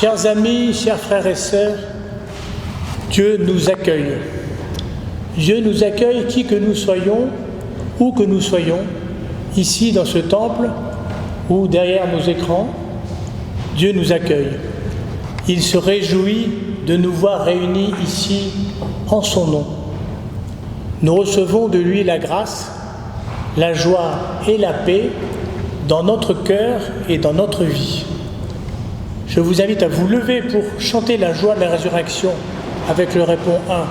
Chers amis, chers frères et sœurs, Dieu nous accueille. Dieu nous accueille qui que nous soyons, où que nous soyons, ici dans ce temple ou derrière nos écrans. Dieu nous accueille. Il se réjouit de nous voir réunis ici en son nom. Nous recevons de lui la grâce, la joie et la paix dans notre cœur et dans notre vie. Je vous invite à vous lever pour chanter la joie de la résurrection avec le répond 1.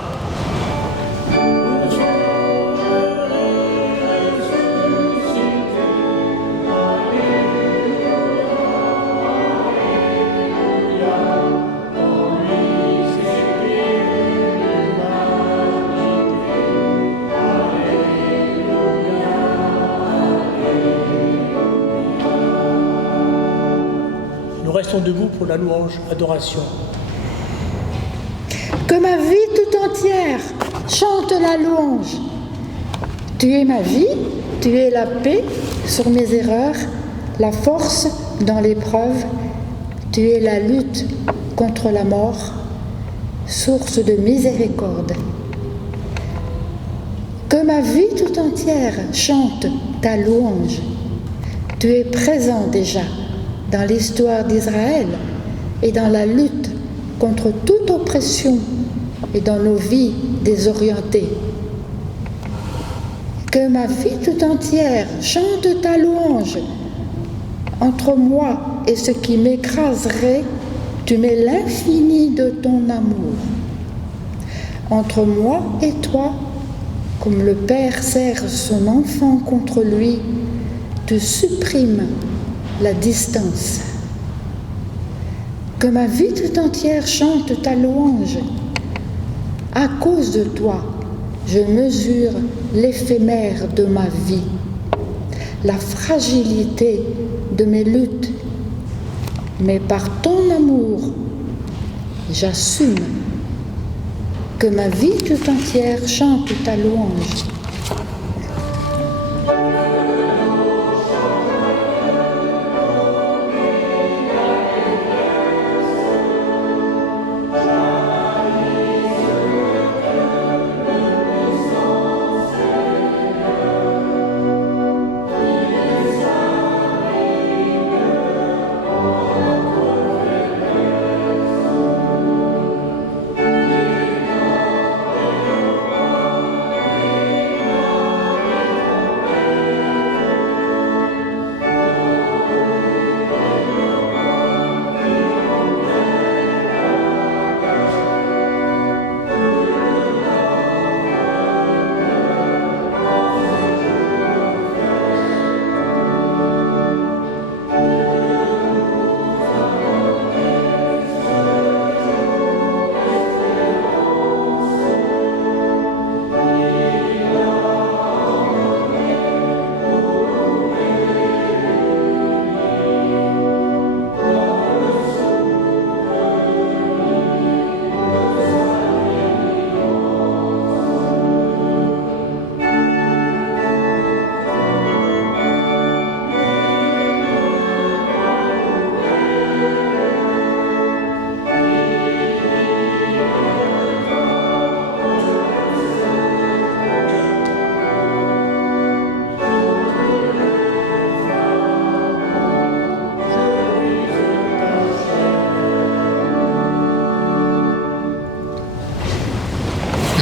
Nous restons debout pour la louange, adoration. Que ma vie tout entière chante la louange. Tu es ma vie, tu es la paix sur mes erreurs, la force dans l'épreuve, tu es la lutte contre la mort, source de miséricorde. Que ma vie tout entière chante ta louange. Tu es présent déjà dans l'histoire d'Israël et dans la lutte contre toute oppression et dans nos vies désorientées. Que ma vie tout entière chante ta louange. Entre moi et ce qui m'écraserait, tu mets l'infini de ton amour. Entre moi et toi, comme le père serre son enfant contre lui, tu supprimes la distance. Que ma vie tout entière chante ta louange. À cause de toi, je mesure l'éphémère de ma vie, la fragilité de mes luttes. Mais par ton amour, j'assume. Que ma vie tout entière chante ta louange.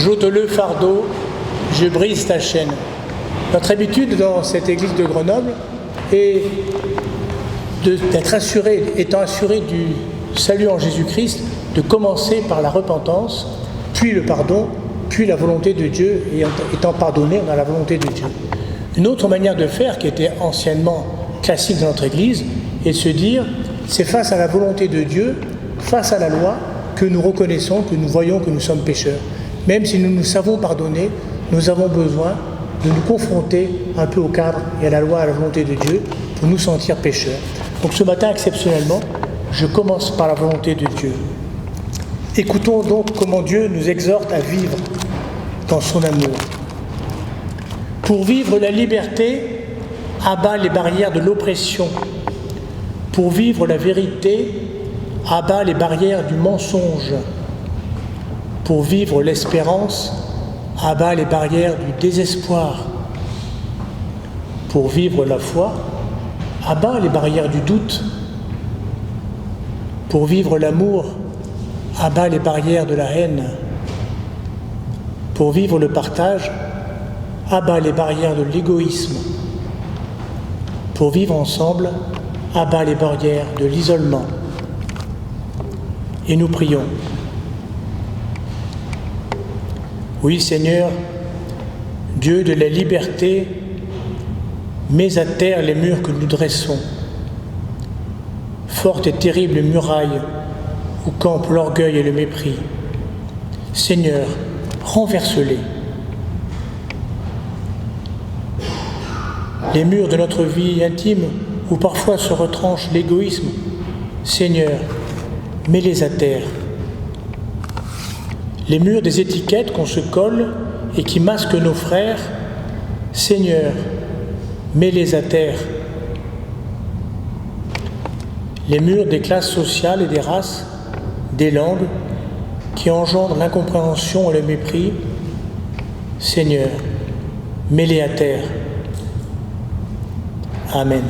J'ôte le fardeau, je brise ta chaîne. Notre habitude dans cette église de Grenoble est d'être assuré, étant assuré du salut en Jésus-Christ, de commencer par la repentance, puis le pardon, puis la volonté de Dieu, et étant pardonné, on a la volonté de Dieu. Une autre manière de faire, qui était anciennement classique dans notre église, est de se dire, c'est face à la volonté de Dieu, face à la loi, que nous reconnaissons, que nous voyons que nous sommes pécheurs. Même si nous nous savons pardonner, nous avons besoin de nous confronter un peu au cadre et à la loi, à la volonté de Dieu, pour nous sentir pécheurs. Donc ce matin, exceptionnellement, je commence par la volonté de Dieu. Écoutons donc comment Dieu nous exhorte à vivre dans son amour. Pour vivre la liberté, abat les barrières de l'oppression. Pour vivre la vérité, abat les barrières du mensonge. Pour vivre l'espérance, abat les barrières du désespoir. Pour vivre la foi, abat les barrières du doute. Pour vivre l'amour, abat les barrières de la haine. Pour vivre le partage, abat les barrières de l'égoïsme. Pour vivre ensemble, abat les barrières de l'isolement. Et nous prions. Oui, Seigneur, Dieu de la liberté, mets à terre les murs que nous dressons. Forte et terrible muraille où campent l'orgueil et le mépris. Seigneur, renverse-les. Les murs de notre vie intime où parfois se retranche l'égoïsme, Seigneur, mets-les à terre. Les murs des étiquettes qu'on se colle et qui masquent nos frères, Seigneur, mets-les à terre. Les murs des classes sociales et des races, des langues, qui engendrent l'incompréhension et le mépris, Seigneur, mets-les à terre. Amen.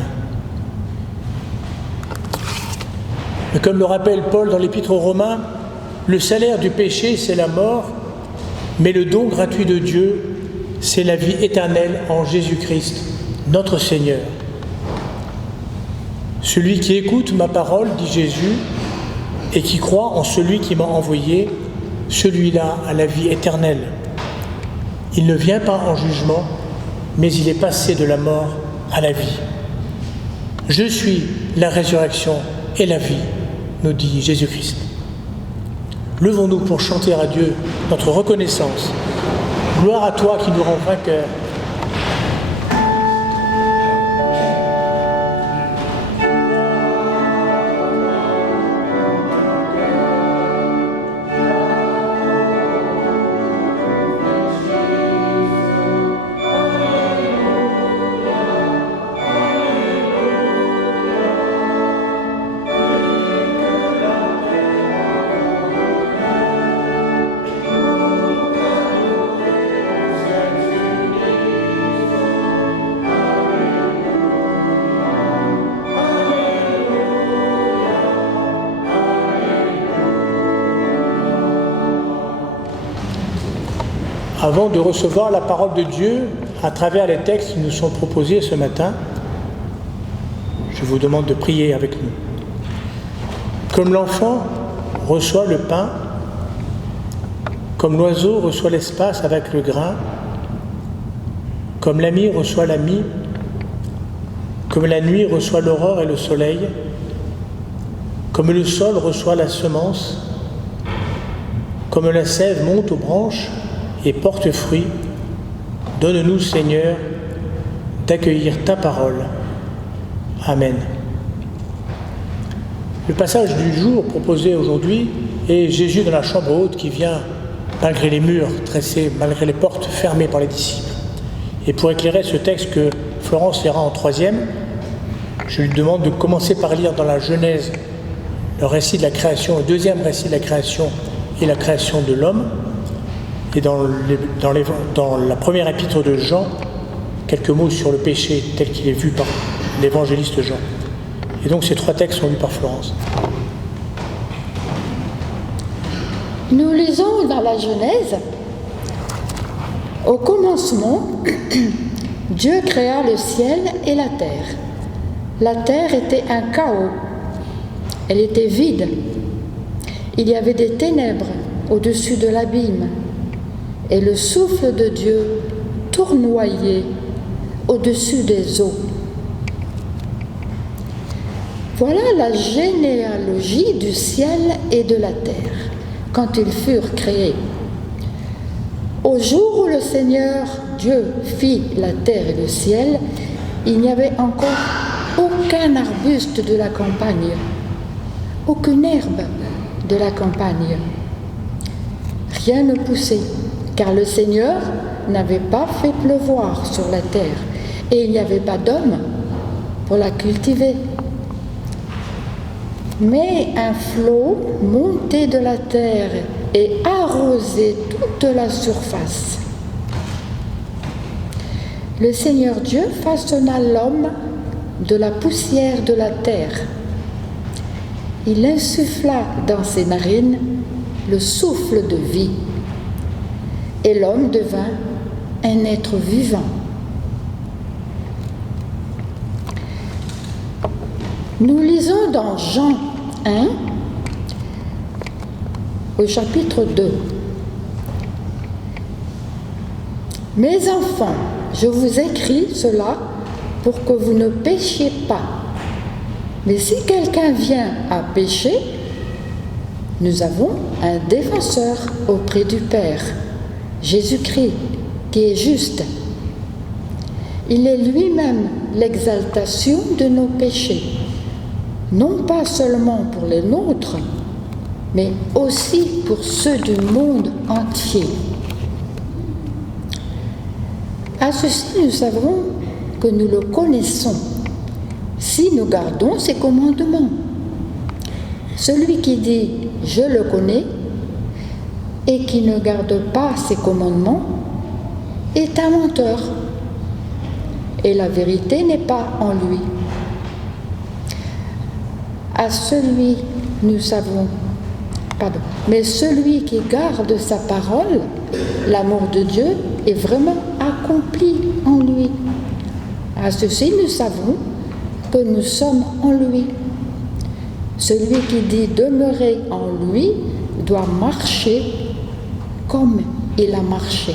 Mais comme le rappelle Paul dans l'Épître aux Romains, le salaire du péché, c'est la mort, mais le don gratuit de Dieu, c'est la vie éternelle en Jésus-Christ, notre Seigneur. Celui qui écoute ma parole, dit Jésus, et qui croit en celui qui m'a envoyé, celui-là a la vie éternelle. Il ne vient pas en jugement, mais il est passé de la mort à la vie. Je suis la résurrection et la vie, nous dit Jésus-Christ. Levons-nous pour chanter à Dieu notre reconnaissance. Gloire à toi qui nous rends vainqueurs. Avant de recevoir la parole de Dieu à travers les textes qui nous sont proposés ce matin, je vous demande de prier avec nous. Comme l'enfant reçoit le pain, comme l'oiseau reçoit l'espace avec le grain, comme l'ami reçoit l'ami, comme la nuit reçoit l'aurore et le soleil, comme le sol reçoit la semence, comme la sève monte aux branches et porte fruit, donne-nous, Seigneur, d'accueillir ta parole. Amen. Le passage du jour proposé aujourd'hui est Jésus dans la chambre haute qui vient, malgré les murs dressés, malgré les portes fermées par les disciples. Et pour éclairer ce texte que Florence lira en 3e, je lui demande de commencer par lire dans la Genèse le récit de la création, le deuxième récit de la création et la création de l'homme. Et dans la première épître de Jean, quelques mots sur le péché tel qu'il est vu par l'évangéliste Jean. Et donc ces 3 textes sont lus par Florence. Nous lisons dans la Genèse, au commencement, Dieu créa le ciel et la terre. La terre était un chaos, elle était vide. Il y avait des ténèbres au-dessus de l'abîme. Et le souffle de Dieu tournoyait au-dessus des eaux. Voilà la généalogie du ciel et de la terre, quand ils furent créés. Au jour où le Seigneur Dieu fit la terre et le ciel, il n'y avait encore aucun arbuste de la campagne, aucune herbe de la campagne. Rien ne poussait, car le Seigneur n'avait pas fait pleuvoir sur la terre, et il n'y avait pas d'homme pour la cultiver. Mais un flot montait de la terre et arrosait toute la surface. Le Seigneur Dieu façonna l'homme de la poussière de la terre. Il insuffla dans ses narines le souffle de vie, et l'homme devint un être vivant. Nous lisons dans Jean 1, au chapitre 2. « Mes enfants, je vous écris cela pour que vous ne péchiez pas. Mais si quelqu'un vient à pécher, nous avons un défenseur auprès du Père, Jésus-Christ, qui est juste. Il est lui-même l'exaltation de nos péchés, non pas seulement pour les nôtres, mais aussi pour ceux du monde entier. À ceci, nous savons que nous le connaissons, si nous gardons ses commandements. Celui qui dit « je le connais » et qui ne garde pas ses commandements est un menteur, et la vérité n'est pas en lui. À celui, nous savons, mais celui qui garde sa parole, l'amour de Dieu est vraiment accompli en lui. À ceci, nous savons que nous sommes en lui. Celui qui dit demeurer en lui doit marcher comme il a marché.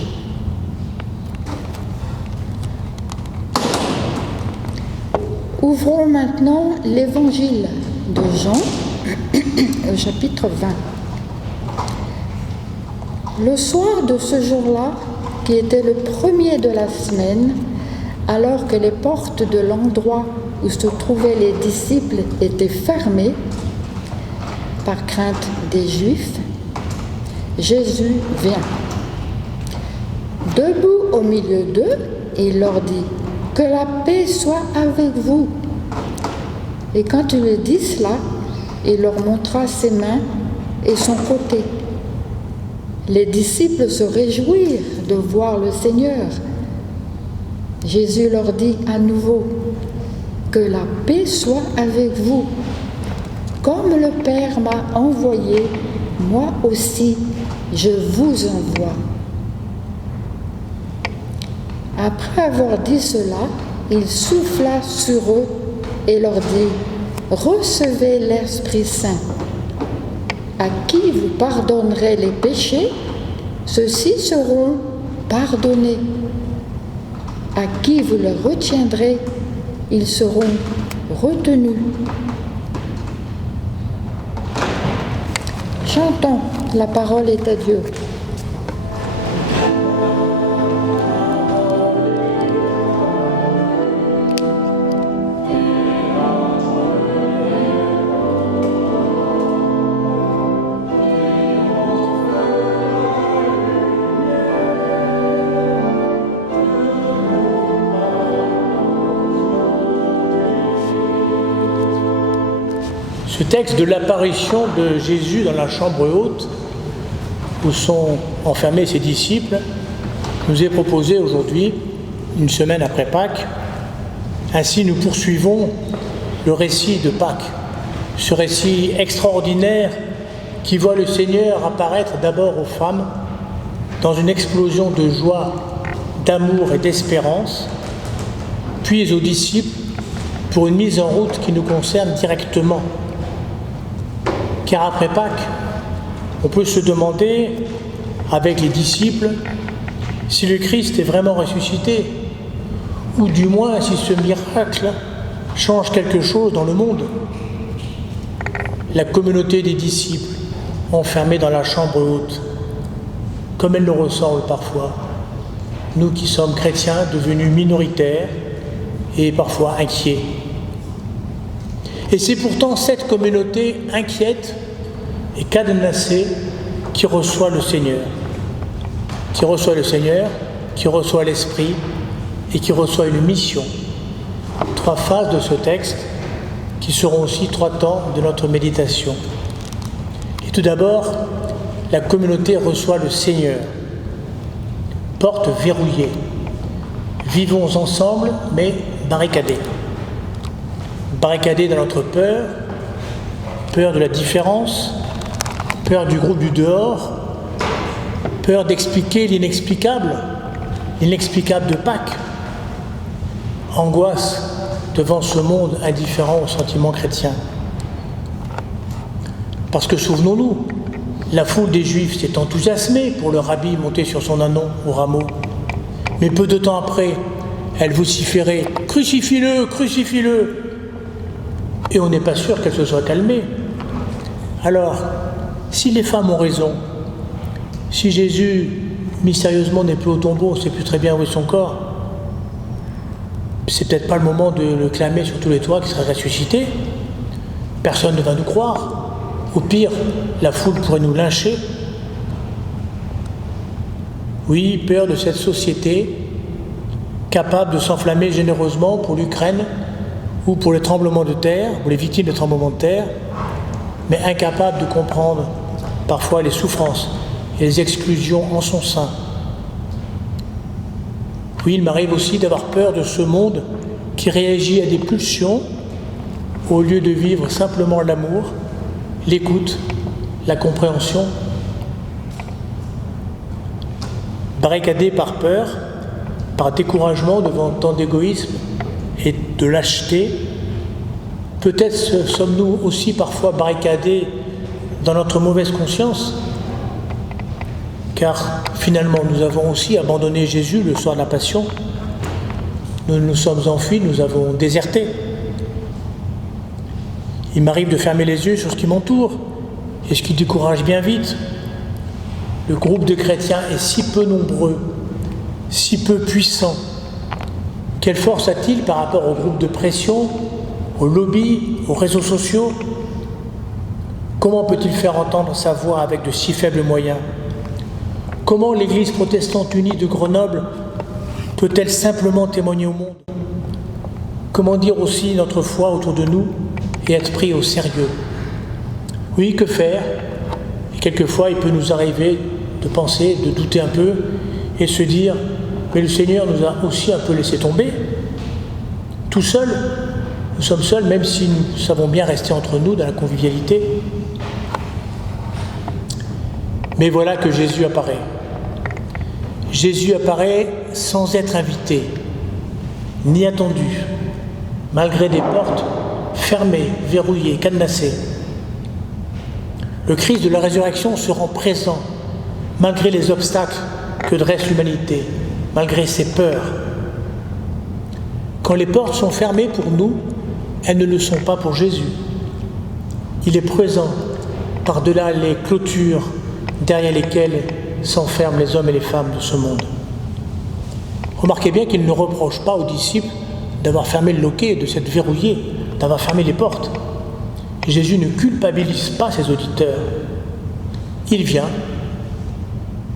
Ouvrons maintenant l'évangile de Jean, au chapitre 20. Le soir de ce jour-là, qui était le premier de la semaine, alors que les portes de l'endroit où se trouvaient les disciples étaient fermées, par crainte des Juifs, Jésus vient. Debout au milieu d'eux, il leur dit « Que la paix soit avec vous !» Et quand il leur dit cela, il leur montra ses mains et son côté. Les disciples se réjouirent de voir le Seigneur. Jésus leur dit à nouveau « Que la paix soit avec vous ! Comme le Père m'a envoyé, moi aussi je vous envoie. » Après avoir dit cela, il souffla sur eux et leur dit « Recevez l'Esprit Saint. À qui vous pardonnerez les péchés, ceux-ci seront pardonnés. À qui vous les retiendrez, ils seront retenus. » Chantons, la parole est à Dieu. Ce texte de l'apparition de Jésus dans la chambre haute, où sont enfermés ses disciples, nous est proposé aujourd'hui, une semaine après Pâques. Ainsi, nous poursuivons le récit de Pâques, ce récit extraordinaire qui voit le Seigneur apparaître d'abord aux femmes dans une explosion de joie, d'amour et d'espérance, puis aux disciples pour une mise en route qui nous concerne directement. Car après Pâques, on peut se demander, avec les disciples, si le Christ est vraiment ressuscité, ou du moins si ce miracle change quelque chose dans le monde. La communauté des disciples, enfermée dans la chambre haute, comme elle le ressemble parfois, nous qui sommes chrétiens devenus minoritaires et parfois inquiets. Et c'est pourtant cette communauté inquiète et cadenassée qui reçoit le Seigneur. Qui reçoit le Seigneur, qui reçoit l'Esprit et qui reçoit une mission. Trois phases de ce texte qui seront aussi 3 temps de notre méditation. Et tout d'abord, la communauté reçoit le Seigneur. Porte verrouillée. Vivons ensemble, mais barricadés. Barricadés dans notre peur, peur de la différence, peur du groupe du dehors, peur d'expliquer l'inexplicable de Pâques, angoisse devant ce monde indifférent aux sentiments chrétiens. Parce que souvenons-nous, la foule des Juifs s'est enthousiasmée pour le rabbi monté sur son ânon au rameau. Mais peu de temps après, elle vociférait « Crucifie-le, crucifie-le !» Et on n'est pas sûr qu'elle se soit calmée. Alors, si les femmes ont raison, si Jésus, mystérieusement, n'est plus au tombeau, on ne sait plus très bien où est son corps, c'est peut-être pas le moment de le clamer sur tous les toits qu'il serait ressuscité. Personne ne va nous croire. Au pire, la foule pourrait nous lyncher. Oui, peur de cette société capable de s'enflammer généreusement pour l'Ukraine ou pour les tremblements de terre, pour les victimes des tremblements de terre, mais incapable de comprendre parfois les souffrances et les exclusions en son sein. Oui, il m'arrive aussi d'avoir peur de ce monde qui réagit à des pulsions au lieu de vivre simplement l'amour, l'écoute, la compréhension. Barricadé par peur, par découragement devant tant d'égoïsme et de lâcheté, peut-être sommes-nous aussi parfois barricadés dans notre mauvaise conscience, car finalement nous avons aussi abandonné Jésus le soir de la Passion. Nous nous sommes enfuis, nous avons déserté. Il m'arrive de fermer les yeux sur ce qui m'entoure et ce qui décourage bien vite. Le groupe de chrétiens est si peu nombreux, si peu puissant. Quelle force a-t-il par rapport au groupe de pression, aux lobbies, aux réseaux sociaux? Comment peut-il faire entendre sa voix avec de si faibles moyens? Comment l'Église protestante unie de Grenoble peut-elle simplement témoigner au monde? Comment dire aussi notre foi autour de nous et être pris au sérieux? Oui, que faire? Et quelquefois, il peut nous arriver de penser, de douter un peu et se dire « Mais le Seigneur nous a aussi un peu laissé tomber. Tout seul, nous sommes seuls, même si nous savons bien rester entre nous dans la convivialité. » Mais voilà que Jésus apparaît. Jésus apparaît sans être invité, ni attendu, malgré des portes fermées, verrouillées, cadenassées. Le Christ de la résurrection se rend présent, malgré les obstacles que dresse l'humanité, malgré ses peurs. Quand les portes sont fermées pour nous, elles ne le sont pas pour Jésus. Il est présent par-delà les clôtures derrière lesquelles s'enferment les hommes et les femmes de ce monde. Remarquez bien qu'il ne reproche pas aux disciples d'avoir fermé le loquet, de s'être verrouillé, d'avoir fermé les portes. Jésus ne culpabilise pas ses auditeurs. Il vient,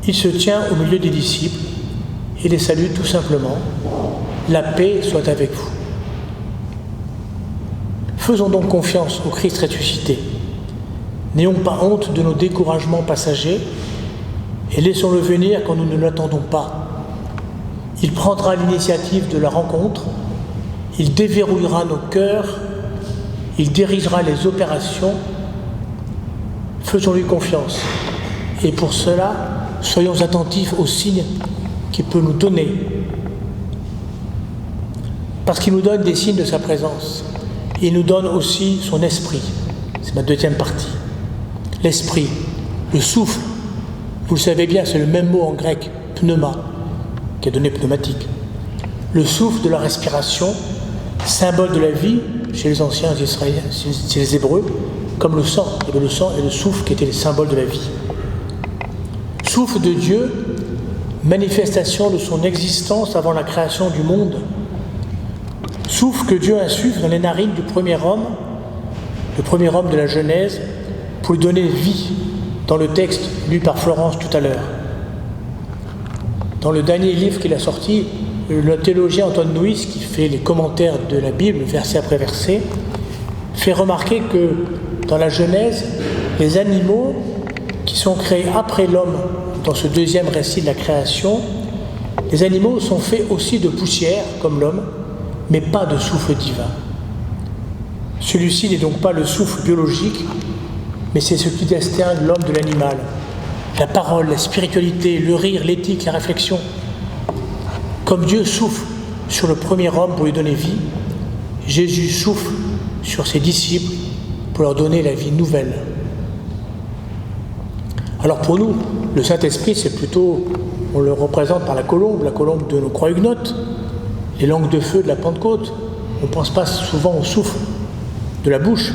il se tient au milieu des disciples et les salue tout simplement. La paix soit avec vous. Faisons donc confiance au Christ ressuscité. N'ayons pas honte de nos découragements passagers et laissons-le venir quand nous ne l'attendons pas. Il prendra l'initiative de la rencontre, il déverrouillera nos cœurs, il dirigera les opérations. Faisons-lui confiance. Et pour cela, soyons attentifs aux signes qu'il peut nous donner. Parce qu'il nous donne des signes de sa présence. Il nous donne aussi son esprit. C'est ma deuxième partie. L'esprit, le souffle. Vous le savez bien, c'est le même mot en grec, pneuma, qui a donné pneumatique. Le souffle de la respiration, symbole de la vie chez les anciens Israéliens, chez les Hébreux, comme le sang. Il y avait le sang et le souffle qui étaient les symboles de la vie. Souffle de Dieu, manifestation de son existence avant la création du monde. Souffle que Dieu insuffle dans les narines du premier homme de la Genèse, pour lui donner vie, dans le texte lu par Florence tout à l'heure. Dans le dernier livre qu'il a sorti, le théologien Antoine Nuis, qui fait les commentaires de la Bible, verset après verset, fait remarquer que dans la Genèse, les animaux qui sont créés après l'homme, dans ce deuxième récit de la création, les animaux sont faits aussi de poussière, comme l'homme, mais pas de souffle divin. Celui-ci n'est donc pas le souffle biologique, mais c'est ce qui distingue l'homme de l'animal. La parole, la spiritualité, le rire, l'éthique, la réflexion. Comme Dieu souffle sur le premier homme pour lui donner vie, Jésus souffle sur ses disciples pour leur donner la vie nouvelle. Alors pour nous, le Saint-Esprit, c'est plutôt, on le représente par la colombe de nos croix huguenotes, les langues de feu de la Pentecôte. On ne pense pas souvent au souffle de la bouche.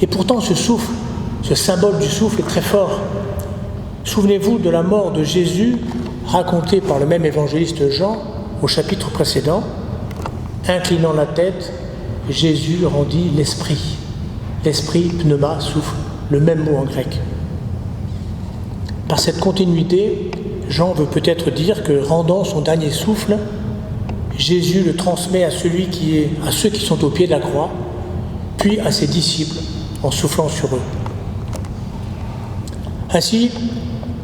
Et pourtant, ce souffle, ce symbole du souffle est très fort. Souvenez-vous de la mort de Jésus, racontée par le même évangéliste Jean au chapitre précédent. Inclinant la tête, Jésus rendit l'esprit. L'esprit, pneuma, souffle, le même mot en grec. Par cette continuité, Jean veut peut-être dire que, rendant son dernier souffle, Jésus le transmet à ceux qui sont au pied de la croix, puis à ses disciples, en soufflant sur eux. Ainsi,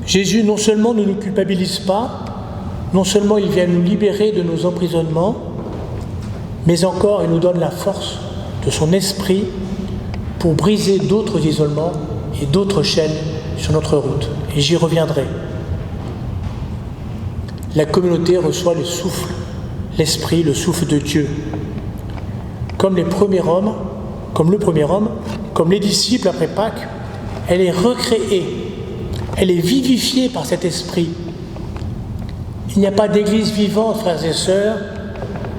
Jésus non seulement ne nous culpabilise pas, non seulement il vient nous libérer de nos emprisonnements, mais encore il nous donne la force de son esprit pour briser d'autres isolements et d'autres chaînes sur notre route. Et j'y reviendrai. La communauté reçoit le souffle, l'esprit, le souffle de Dieu. Comme le premier homme, comme les disciples après Pâques, elle est recréée, elle est vivifiée par cet esprit. Il n'y a pas d'église vivante, frères et sœurs,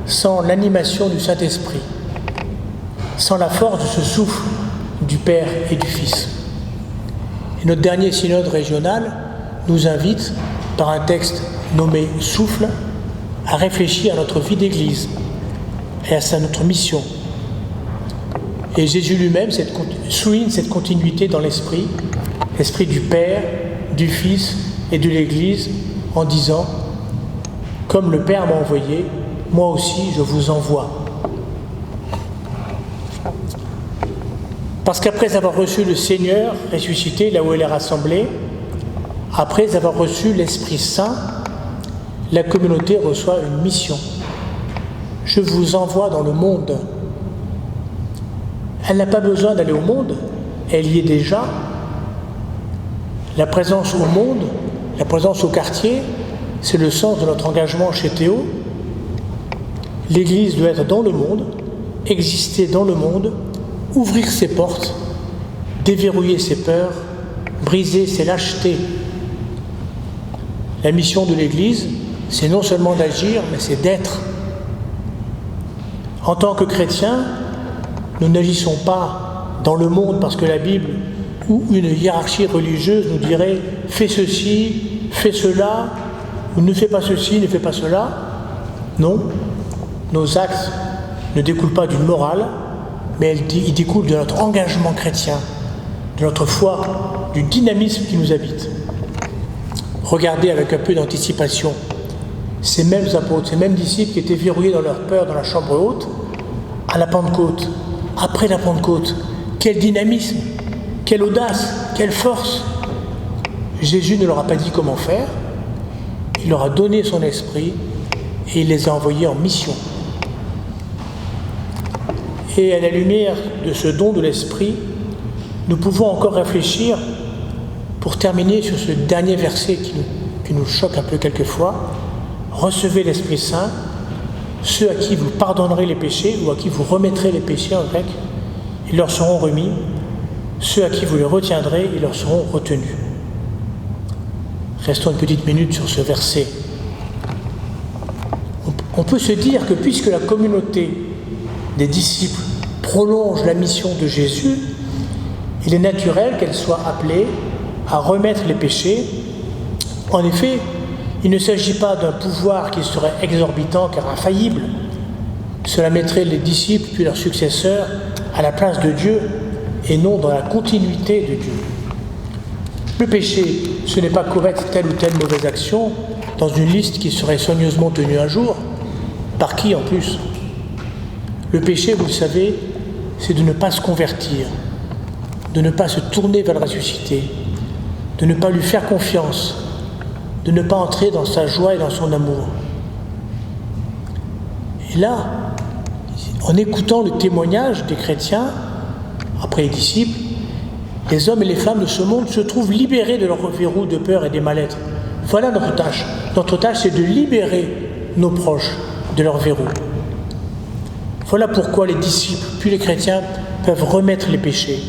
sans l'animation du Saint-Esprit, sans la force de ce souffle du Père et du Fils. Et notre dernier synode régional nous invite, par un texte nommé « Souffle », à réfléchir à notre vie d'Église et à notre mission. Et Jésus lui-même souligne cette continuité dans l'Esprit, l'Esprit du Père, du Fils et de l'Église, en disant « Comme le Père m'a envoyé, moi aussi je vous envoie ». Parce qu'après avoir reçu le Seigneur ressuscité là où il est rassemblé, après avoir reçu l'Esprit Saint, la communauté reçoit une mission. Je vous envoie dans le monde. Elle n'a pas besoin d'aller au monde, elle y est déjà. La présence au monde, la présence au quartier, c'est le sens de notre engagement chez Théo. L'Église doit être dans le monde, exister dans le monde, ouvrir ses portes, déverrouiller ses peurs, briser ses lâchetés. La mission de l'Église, c'est non seulement d'agir, mais c'est d'être. En tant que chrétiens, nous n'agissons pas dans le monde parce que la Bible ou une hiérarchie religieuse nous dirait « fais ceci, fais cela » ou « ne fais pas ceci, ne fais pas cela ». Non, nos actes ne découlent pas d'une morale, mais ils découlent de notre engagement chrétien, de notre foi, du dynamisme qui nous habite. Regardez avec un peu d'anticipation ces mêmes apôtres, ces mêmes disciples qui étaient verrouillés dans leur peur dans la chambre haute, à la Pentecôte, après la Pentecôte. Quel dynamisme, quelle audace, quelle force! Jésus ne leur a pas dit comment faire, il leur a donné son esprit et il les a envoyés en mission. Et à la lumière de ce don de l'esprit, nous pouvons encore réfléchir, pour terminer sur ce dernier verset qui nous choque un peu quelquefois. Recevez l'Esprit Saint, ceux à qui vous pardonnerez les péchés ou à qui vous remettrez les péchés en grec, ils leur seront remis. Ceux à qui vous les retiendrez, ils leur seront retenus. Restons une petite minute sur ce verset. On peut se dire que puisque la communauté des disciples prolonge la mission de Jésus, il est naturel qu'elle soit appelée à remettre les péchés. En effet, il ne s'agit pas d'un pouvoir qui serait exorbitant car infaillible. Cela mettrait les disciples puis leurs successeurs à la place de Dieu et non dans la continuité de Dieu. Le péché, ce n'est pas commettre telle ou telle mauvaise action dans une liste qui serait soigneusement tenue un jour. Par qui en plus? Le péché, vous le savez, c'est de ne pas se convertir, de ne pas se tourner vers le ressuscité, de ne pas lui faire confiance, de ne pas entrer dans sa joie et dans son amour. Et là, en écoutant le témoignage des chrétiens, après les disciples, les hommes et les femmes de ce monde se trouvent libérés de leurs verrous de peur et des mal-être. Voilà notre tâche. Notre tâche, c'est de libérer nos proches de leurs verrous. Voilà pourquoi les disciples, puis les chrétiens, peuvent remettre les péchés,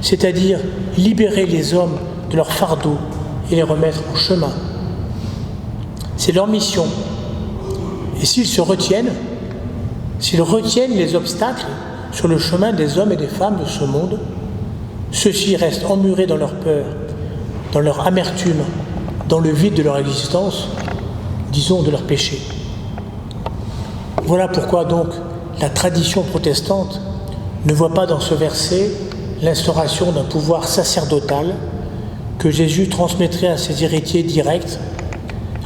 c'est-à-dire libérer les hommes de leur fardeau et les remettre en chemin. C'est leur mission. Et s'ils retiennent les obstacles sur le chemin des hommes et des femmes de ce monde, ceux-ci restent emmurés dans leur peur, dans leur amertume, dans le vide de leur existence, disons de leur péché. Voilà pourquoi donc la tradition protestante ne voit pas dans ce verset l'instauration d'un pouvoir sacerdotal que Jésus transmettrait à ses héritiers directs,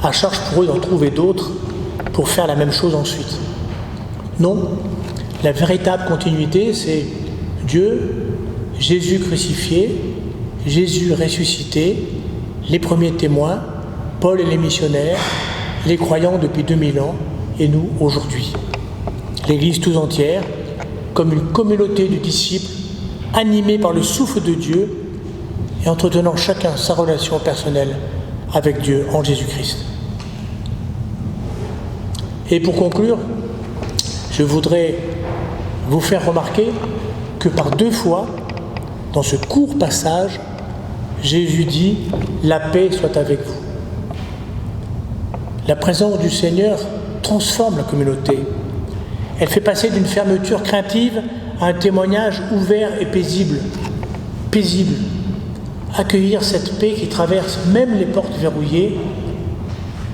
à charge pour eux d'en trouver d'autres pour faire la même chose ensuite. Non, la véritable continuité, c'est Dieu, Jésus crucifié, Jésus ressuscité, les premiers témoins, Paul et les missionnaires, les croyants depuis 2000 ans, et nous aujourd'hui. L'Église tout entière, comme une communauté de disciples, animée par le souffle de Dieu et entretenant chacun sa relation personnelle avec Dieu en Jésus-Christ. Et pour conclure, je voudrais vous faire remarquer que par 2 fois, dans ce court passage, Jésus dit « La paix soit avec vous ». La présence du Seigneur transforme la communauté. Elle fait passer d'une fermeture craintive à un témoignage ouvert et paisible. Paisible. Accueillir cette paix qui traverse même les portes verrouillées,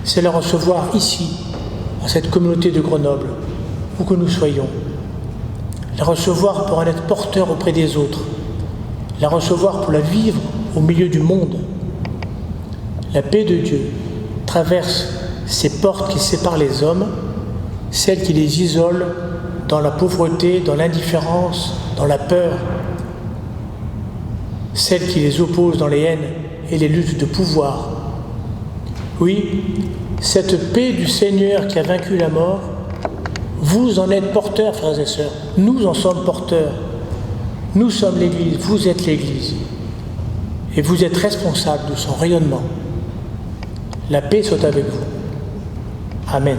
c'est la recevoir ici, dans cette communauté de Grenoble, où que nous soyons. La recevoir pour en être porteur auprès des autres. La recevoir pour la vivre au milieu du monde. La paix de Dieu traverse ces portes qui séparent les hommes, celles qui les isolent dans la pauvreté, dans l'indifférence, dans la peur, celles qui les opposent dans les haines et les luttes de pouvoir. Oui, cette paix du Seigneur qui a vaincu la mort, vous en êtes porteurs, frères et sœurs. Nous en sommes porteurs. Nous sommes l'Église, vous êtes l'Église. Et vous êtes responsables de son rayonnement. La paix soit avec vous. Amen.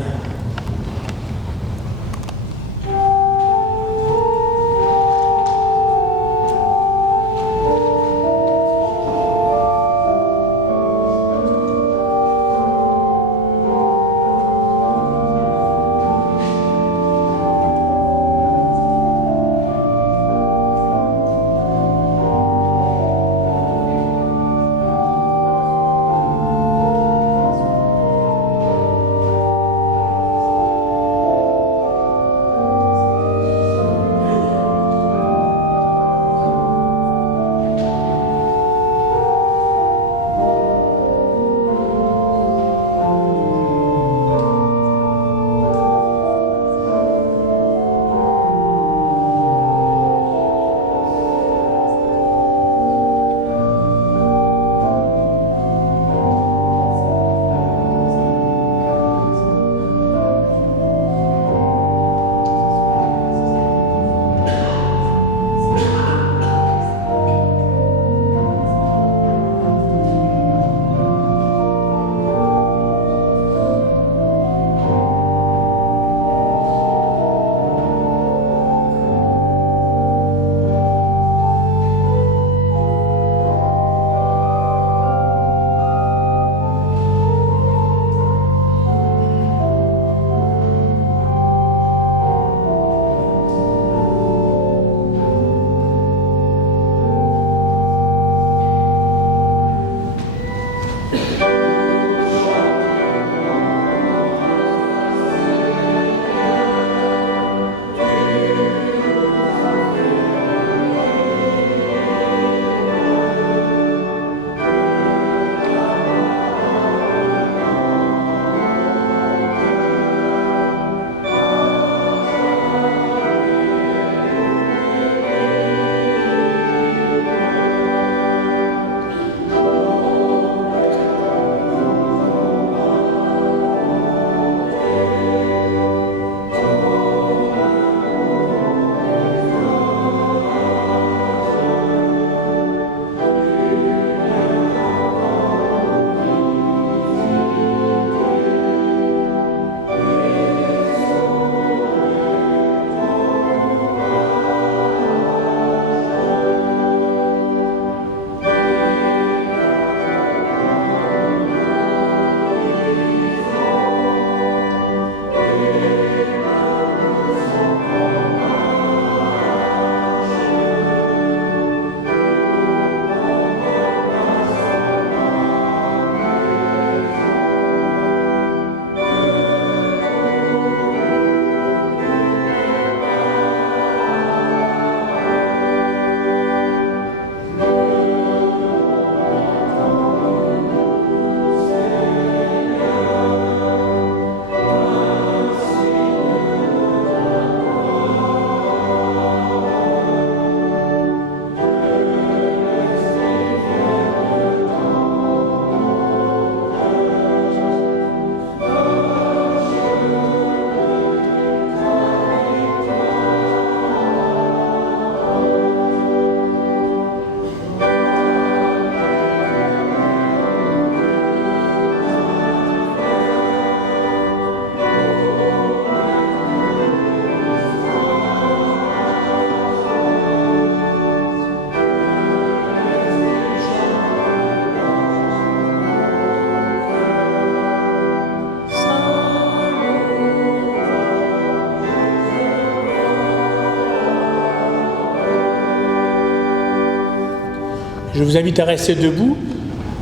Je vous invite à rester debout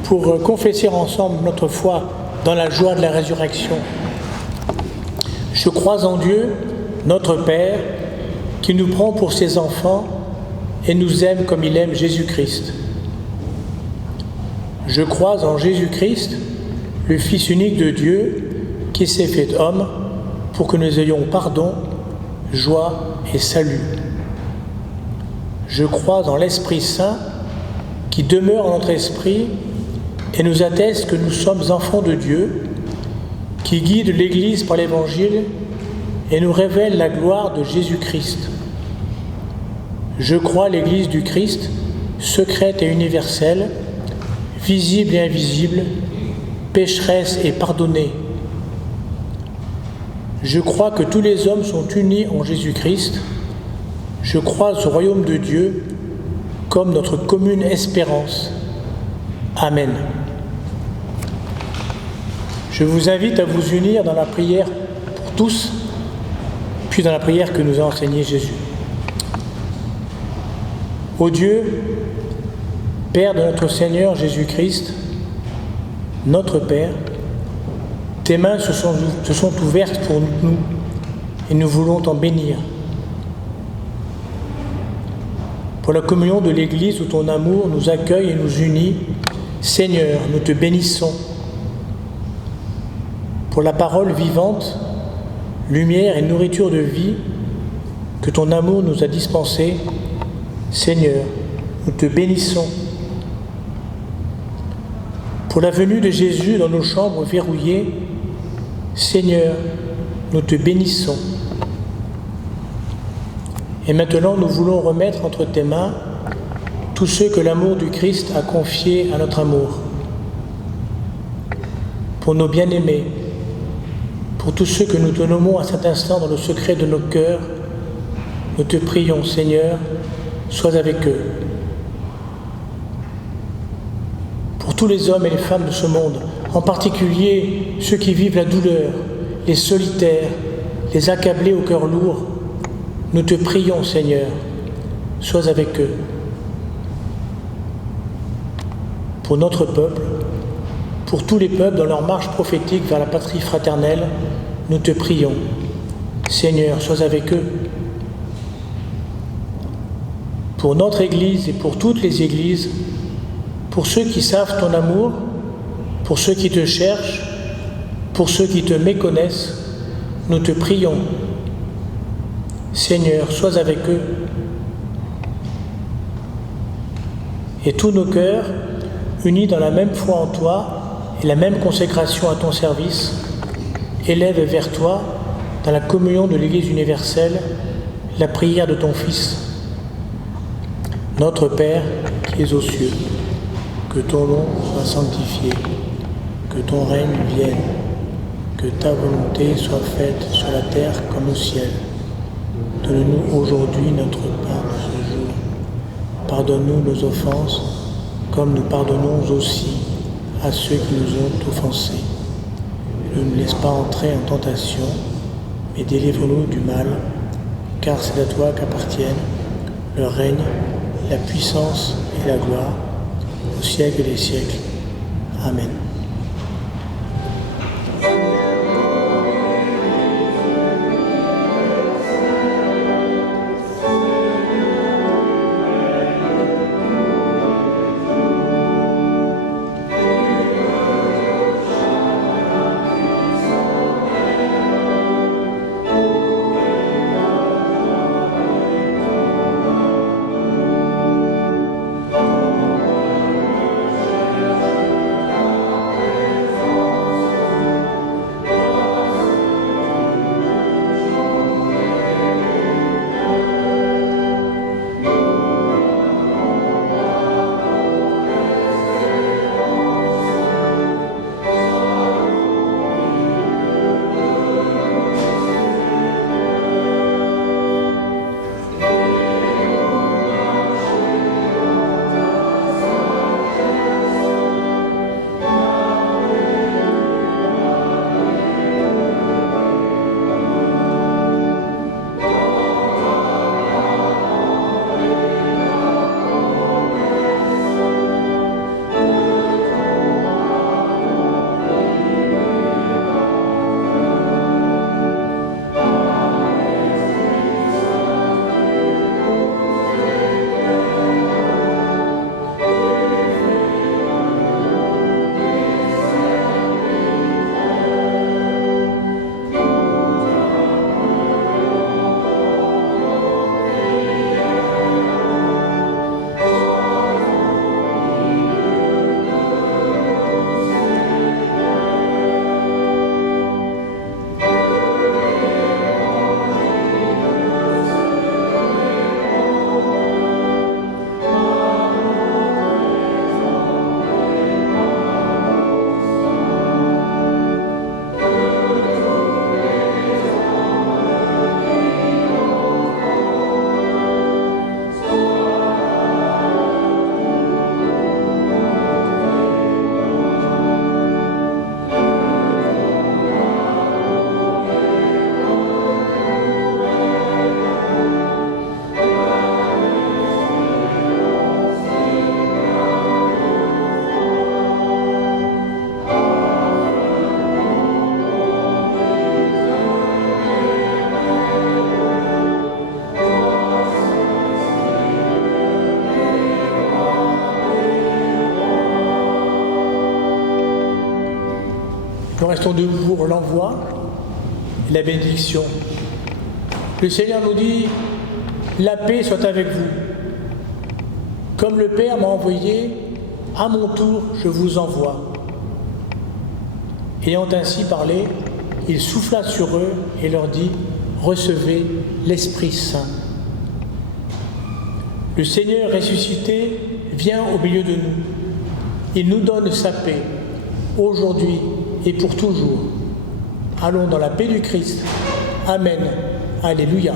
pour confesser ensemble notre foi dans la joie de la résurrection. Je crois en Dieu, notre Père, qui nous prend pour ses enfants et nous aime comme il aime Jésus-Christ. Je crois en Jésus-Christ, le Fils unique de Dieu, qui s'est fait homme pour que nous ayons pardon, joie et salut. Je crois en l'Esprit Saint, qui demeure en notre esprit et nous atteste que nous sommes enfants de Dieu, qui guide l'Église par l'Évangile et nous révèle la gloire de Jésus-Christ. Je crois l'Église du Christ, secrète et universelle, visible et invisible, pécheresse et pardonnée. Je crois que tous les hommes sont unis en Jésus-Christ. Je crois au royaume de Dieu comme notre commune espérance. Amen. Je vous invite à vous unir dans la prière pour tous, puis dans la prière que nous a enseignée Jésus. Ô Dieu, Père de notre Seigneur Jésus-Christ, notre Père, tes mains se sont ouvertes pour nous et nous voulons t'en bénir. Pour la communion de l'Église où ton amour nous accueille et nous unit, Seigneur, nous te bénissons. Pour la parole vivante, lumière et nourriture de vie que ton amour nous a dispensée, Seigneur, nous te bénissons. Pour la venue de Jésus dans nos chambres verrouillées, Seigneur, nous te bénissons. Et maintenant, nous voulons remettre entre tes mains tous ceux que l'amour du Christ a confiés à notre amour. Pour nos bien-aimés, pour tous ceux que nous te nommons à cet instant dans le secret de nos cœurs, nous te prions, Seigneur, sois avec eux. Pour tous les hommes et les femmes de ce monde, en particulier ceux qui vivent la douleur, les solitaires, les accablés au cœur lourd, nous te prions, Seigneur, sois avec eux. Pour notre peuple, pour tous les peuples dans leur marche prophétique vers la patrie fraternelle, nous te prions, Seigneur, sois avec eux. Pour notre Église et pour toutes les Églises, pour ceux qui savent ton amour, pour ceux qui te cherchent, pour ceux qui te méconnaissent, nous te prions. Seigneur, sois avec eux. Et tous nos cœurs, unis dans la même foi en toi et la même consécration à ton service, élèvent vers toi, dans la communion de l'Église universelle, la prière de ton Fils. Notre Père qui es aux cieux, que ton nom soit sanctifié, que ton règne vienne, que ta volonté soit faite sur la terre comme au ciel. Donne-nous aujourd'hui notre pain de ce jour. Pardonne-nous nos offenses, comme nous pardonnons aussi à ceux qui nous ont offensés. Ne nous laisse pas entrer en tentation, mais délivre-nous du mal, car c'est à toi qu'appartiennent le règne, la puissance et la gloire, au siècle des siècles. Amen. restons debout pour l'envoi et la bénédiction. Le Seigneur nous dit, la paix soit avec vous. Comme le Père m'a envoyé, à mon tour, je vous envoie. Ayant ainsi parlé, il souffla sur eux et leur dit, recevez l'Esprit Saint. Le Seigneur ressuscité vient au milieu de nous. Il nous donne sa paix, aujourd'hui et pour toujours. Allons dans la paix du Christ. Amen. Alléluia.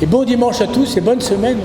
Et bon dimanche à tous et bonne semaine.